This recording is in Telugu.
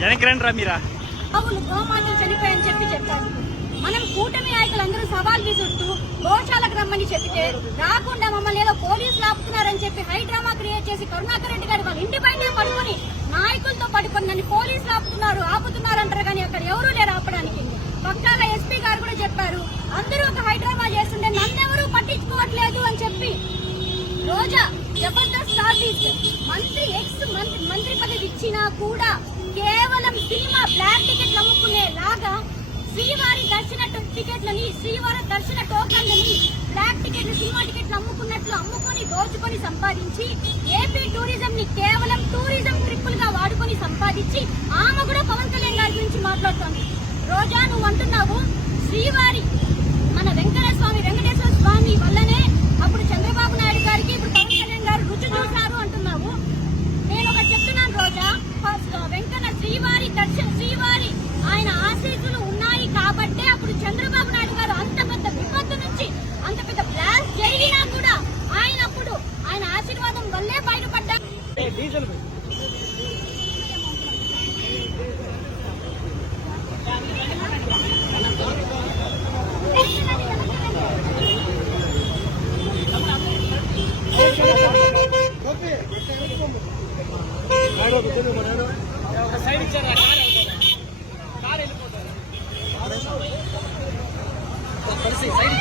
వెనక్కి రండి రా మీరా. అవును, గోమాతలు చనిపోయని చెప్పారు. మనం కూటమి నాయకులందరూ సవాల్ విసురుతూ గోశాలకు రమ్మని చెప్తే రాకుండా మమ్మల్ని ఏదో పోలీసులు ఆపుతున్నారని చెప్పి హైడ్రామా క్రియేట్ చేసి కరుణాకర్ రెడ్డి గారు వాళ్ళ ఇంటి బయట పడుకుని నాయకులతో పడుకుని నన్ను పోలీసులు ఆపుతున్నారంటారు కానీ అక్కడ ఎవరూ లేరు ఆపడానికి. పక్కన ఎస్పీ గారు కూడా చెప్పారు అందరూ ఒక హైడ్రామా చేస్తుంటే నన్నెవరూ పట్టించుకోవట్లేదు అని చెప్పి. రోజా జబర్దస్త్ ఆర్టిస్ట్ మంత్రి పదవి ఇచ్చినా కూడా కేవలం సినిమా బ్లాక్ టికెట్లు అమ్ముకునేలాగా శ్రీవారి దర్శన టికెట్లని, శ్రీవారి దర్శన టోకన్లని బ్లాక్ టికెట్లు, సినిమా టికెట్లు అమ్ముకొని దోచుకొని సంపాదించి ఏపీ టూరిజం ని కేవలం టూరిజం ట్రిప్పులుగా వాడుకొని సంపాదించి ఆమె కూడా పవన్ కళ్యాణ్ గారి గురించి మాట్లాడుతోంది. రోజా నువ్వు అంటున్నావు శ్రీవారి మన వెంకటేశ్వర స్వామి వల్లనే అప్పుడు చంద్రబాబు నాయుడు గారికి ఇప్పుడు పవన్ కళ్యాణ్ గారు రుచి చూశారు అంటున్నావు. నేను ఒకటి చెప్తున్నాను రోజా, వెంకన్న శ్రీవారి ఆయన ఆశీస్సులు ఉన్నాయి కాబట్టే అప్పుడు చంద్రబాబు నాయుడు గారు అంత పెద్ద విపత్తు నుంచి అంత పెద్ద బ్లాస్ట్ జరిగినా కూడా ఆయన ఆశీర్వాదం వల్లే బయటపడ్డారు. సైడ్ ఇచ్చారా? కార్ వెళ్ళిపోతారు. సైడ్